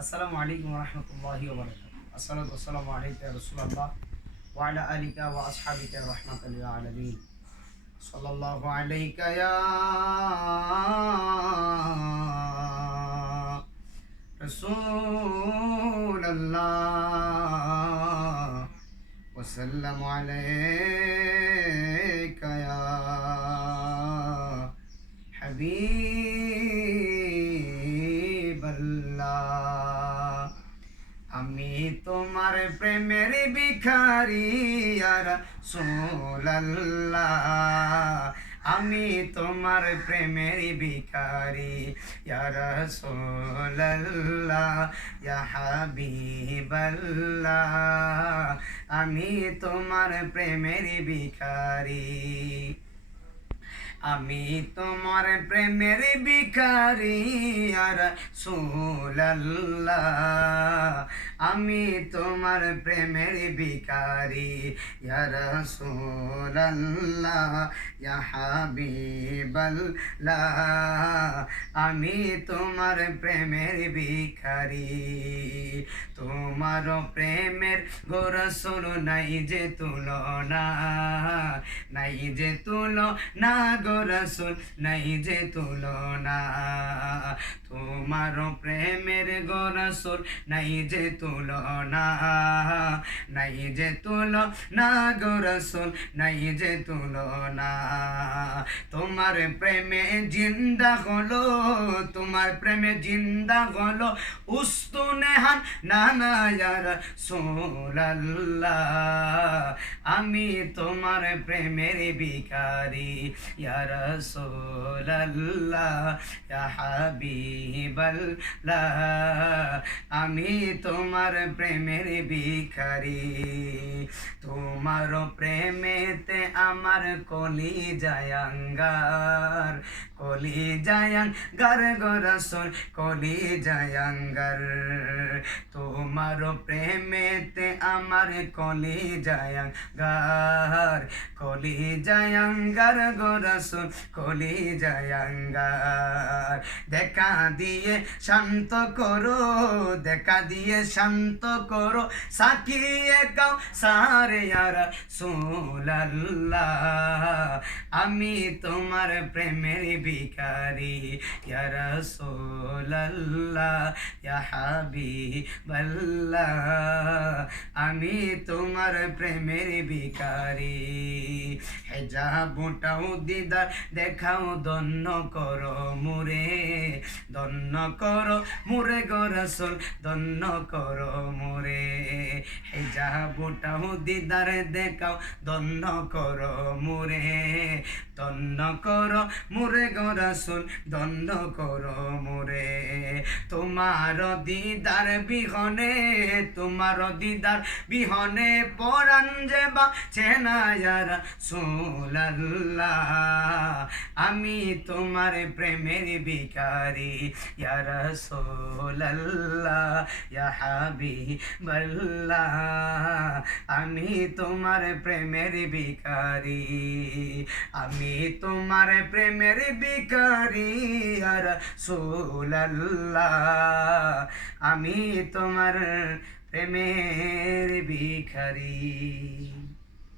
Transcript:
আসসালামু আলাইকুম ওয়া রাহমাতুল্লাহি ওয়া বারাকাতুহু। আসসালাতু ওয়াসসালামু আলাইকা ইয়া রাসূলুল্লাহ ওয়া আলা আলিকা ওয়া আসহাবিকা রাহমাতাল লিল আলামিন। সাল্লাল্লাহু আলাইকা ইয়া রাসূলুল্লাহ ওয়া সাল্লামু আলাইকা ইয়া হাবিবাল্লাহ। আমি তোমার প্রেমের ভিখারি ইয়া রাসূলুল্লাহ, আমি তোমার প্রেমের ভিখারি ইয়া রাসূলুল্লাহ, ইয়া হাবিবাল্লাহ, আমি তোমার প্রেমের ভিখারি। আমি তোমার প্রেমের ভিখারি ইয়া রাসূলুল্লাহ, আমি তোমার প্রেমের ভিখারি ইয়া রাসূলুল্লাহ, ইয়া হাবিবাল্লাহ, আমি তোমার প্রেমের ভিখারি। তোমার প্রেমের গো রাসূল নাই যে তুলনা, নাই যে তুলনা গো রাসূল, নাই যে তুলনা। তোমার প্রেমের গো রাসূল নাই যে তুলনা, নাই যে তুলনা গো রাসূল, নাই যে তুলনা। তোমার প্রেমে জিন্দা হলো, তোমার প্রেমে জিন্দা হলো উস্তুনেহান নানা ইয়া রাসূলুল্লাহ, আমি তোমার প্রেমের ভিখারি ইয়া রাসূলুল্লাহ, ইয়া হাবিবাল্লাহ, আমি তোমার প্রেমের ভিখারি। তোমার প্রেমেতে আমার কলিজায় আঙ্গার, কলিজায় আঙ্গার গো রাসূল, কলিজায় আঙ্গার। তোমার প্রেমেতে আমার কলিজায় আঙ্গার, কলিজায় আঙ্গার গো রাসূল, কলিজায় আঙ্গার। দেখা দিয়ে শান্ত করো, দেখা দিয়ে শান্ত করো, সাকিয়ে কাও সারে ইয়া রাসূলুল্লাহ, আমি তোমার প্রেমের ভিখারি ইয়া রাসূলুল্লাহ, ইয়া হাবিবাল্লাহ, আমি তোমার প্রেমের ভিখারি। হেজাব উঠাও দিদার দেখাও, ধন্য করো মুরে, ধন্য করো মুরে গো রাসূল, ধন্য করো মুরে। হেজাব উঠাও দিদার দেখাও, ধন্য করো মুরে, ধন্য করো মুরে গো রাসূল, ধন্য করো মুরে। তোমার দিদার বিহনে, তোমার দিদার বিহনে পরাণ যে বাঁচে না ইয়া রাসূলুল্লাহ, আমি তোমার প্রেমের ভিখারি ইয়া রাসূলুল্লাহ, ইয়া হাবিবাল্লাহ, আমি তোমার প্রেমের ভিখারি। আমি তোমার প্রেমের ভিখারি ইয়া রাসূলুল্লাহ, আমি তোমার প্রেমের ভিখারি।